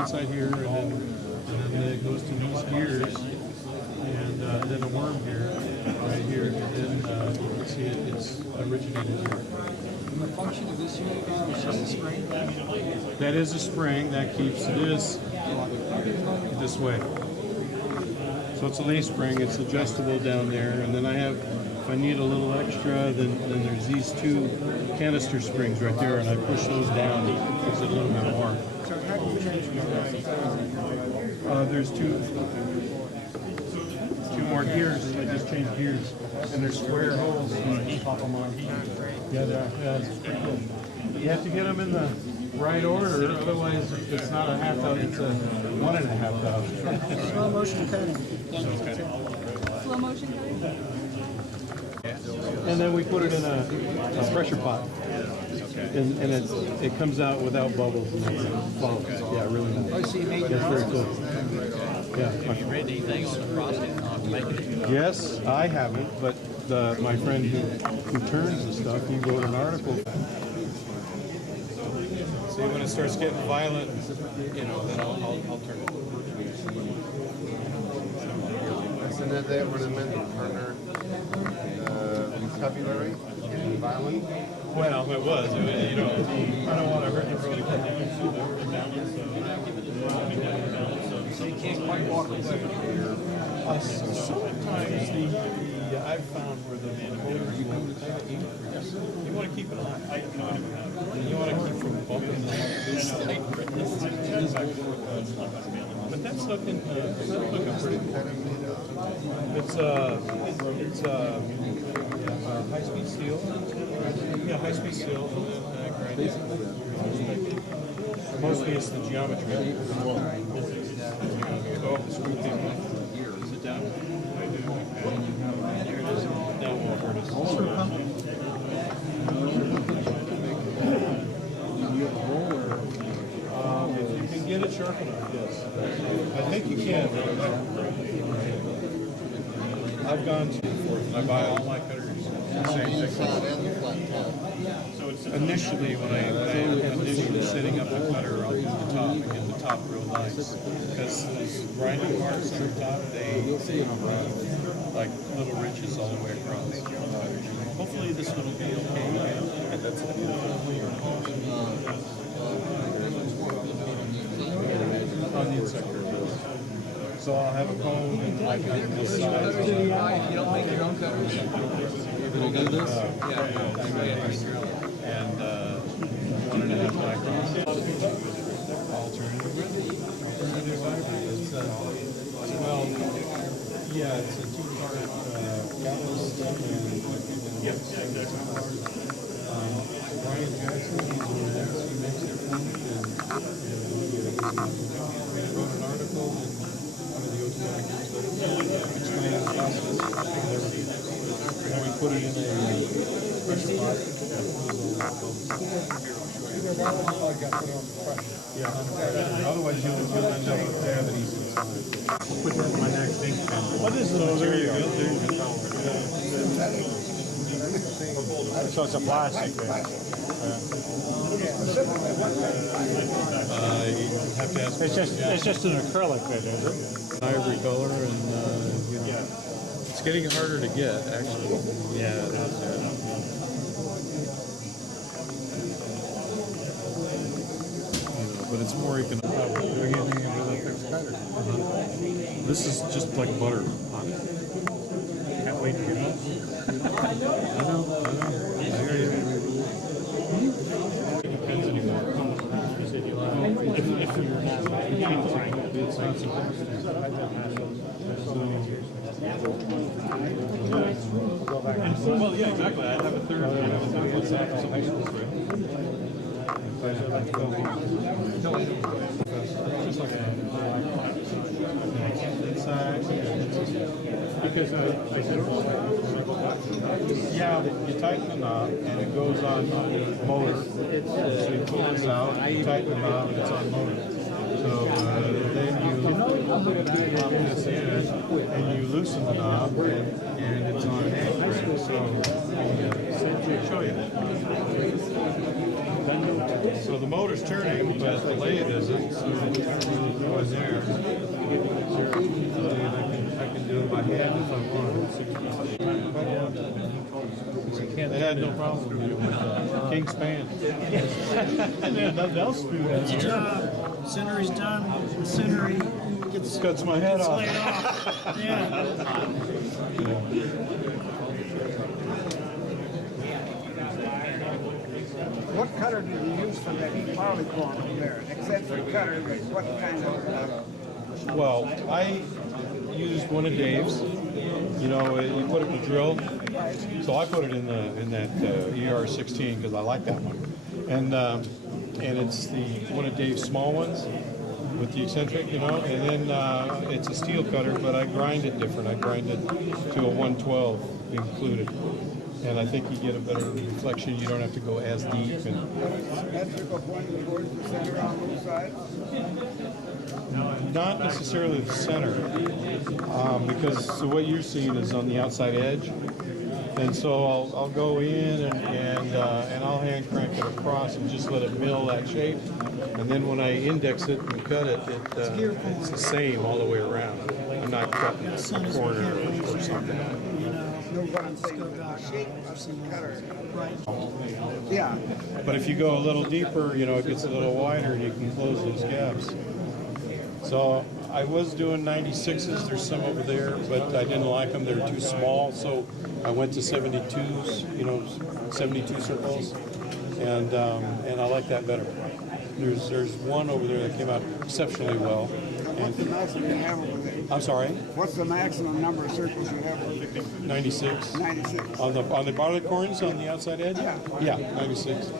inside here, and then it goes to these gears, and then a worm here, right here, and then you can see it's originated here. And the function of this unit is just a spring? That is a spring that keeps this this way. So it's a lathe spring, it's adjustable down there, and then I have, if I need a little extra, then there's these two canister springs right there, and I push those down, it gives it a little bit more. So how do you change the There's two more gears. I just changed gears, and there's square holes. Pop them on. Yeah, it's pretty cool. You have to get them in the right order, otherwise it's not a half thousand, it's a 1.5 slow motion cutting? Slow motion cutting? And then we put it in a pressure pot. And it comes out without bubbles. Yeah, really nice. Oh, so you made That's very cool. Yeah. Have you read anything on the process on making it? Yes, I haven't, but my friend who turns the stuff, he wrote an article. See, when it starts getting violent, then I'll turn it. Isn't that the ornamental partner vocabulary in violent? Well, it was. I don't want to hurt the road again. So you can't quite walk away. Sometimes I've found where the motors will kind of increase. You want to keep it alive. You want to keep from bumping but that's looking pretty cool. It's high-speed steel. Yeah, high-speed steel. Mostly it's the geometry. Oh, the screw came off. Is it down? Here it is. Now we'll hurt us. If you can get it sharp enough, yes. I think you can. I've gone to, I buy all my cutters. Initially, when I'm initially setting up the cutter, I'll do the top and get the top real nice. Because those grinding marks on the top, they like little ridges all the way across. Hopefully this one will be okay. On the inside curve. So I'll have a cone and I can this size. You don't make your own cutters? We'll do this? And 1.5 microns. Alternative well, yeah, it's a two-part catalyst and Brian Jackson, he's one of them, he makes it for me, and we wrote an article in one of the OTI newsletters explaining the process and everything. And we put it in a pressure pot. Yeah, otherwise you'll end up with cavities inside. We'll put that in my next ink pen. What is it? There you go. So it's a plastic thing. You have to ask. It's just an acrylic thing, is it? Ivory color, and it's getting harder to get, actually. Yeah, it is. But it's more economic. This is just like butter on it. Can't wait to get it. I know. I hear you. It depends anymore. If you're not it's not supposed to. Well, yeah, exactly. I'd have a third. What's that? Just like inside. Because I said, yeah, you tighten the knob and it goes on motor. So you pull this out, you tighten the knob and it's on motor. So then you pop this in and you loosen the knob and it's on anchor. So I'll show you. So the motor's turning, but the lathe isn't, so it's go in there. I can do it by hand if I want. They had no problem with King span. Nothing else to do that. Good job. Sooner he's done, the sooner he gets Cuts my head off. laid off. Yeah. What cutter did you use for that polycorn there? Eccentric cutter, but what kind of? Well, I used one of Dave's. You know, you put it in the drill. So I put it in that ER16 because I like that one. And it's one of Dave's small ones with the eccentric, you know. And then it's a steel cutter, but I grind it different. I grind it to a 112 included. And I think you get a better reflection. You don't have to go as deep. And Symmetrical pointing towards the center on both sides? not necessarily the center, because what you're seeing is on the outside edge. And so I'll go in and I'll hand crank it across and just let it mill that shape. And then when I index it and cut it, it's the same all the way around. I'm not cutting a corner or something. No, what I'm saying, the shape of the cutter. Yeah. But if you go a little deeper, you know, it gets a little wider and you can close those gaps. So I was doing 96s, there's some over there, but I didn't like them, they were too small, so I went to 72s, you know, 72 circles, and I like that better. There's one over there that came out exceptionally well. What's the maximum you have over there? I'm sorry, What's the maximum number of circles you have over there? 96. 96. On the barleycorns on the outside edge? Yeah, 96.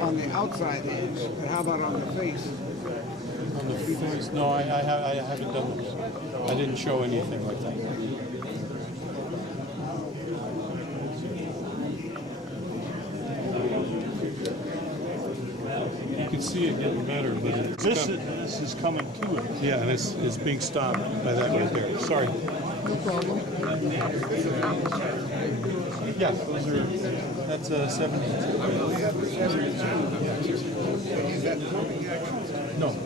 On the outside edge, but how about on the face? On the face, no, I haven't done those. I didn't show anything like that. You can see it getting better, but This is coming to it. yeah, and it's being stopped by that right there. Sorry. No problem. Yeah, those are, that's 72. We have the 72. Is that pumping action? No,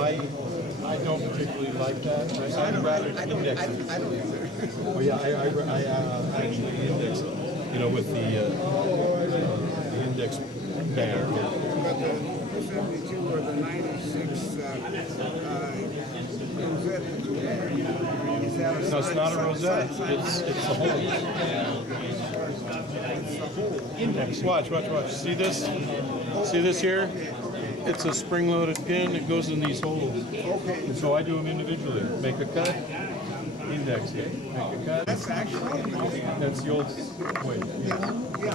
I don't particularly like that. I'd rather index it. I don't either. Oh yeah, I actually index it, you know, with the index band. But the 72 or the 96 rosette that you have, is that a No, it's not a rosette. side- It's the hole. It's the whole. Watch. See this? See this here? It's a spring-loaded pin. It goes in these holes. Okay. And so I do them individually. Make a cut, index it. Make a cut. That's actually. That's the old way. Yeah.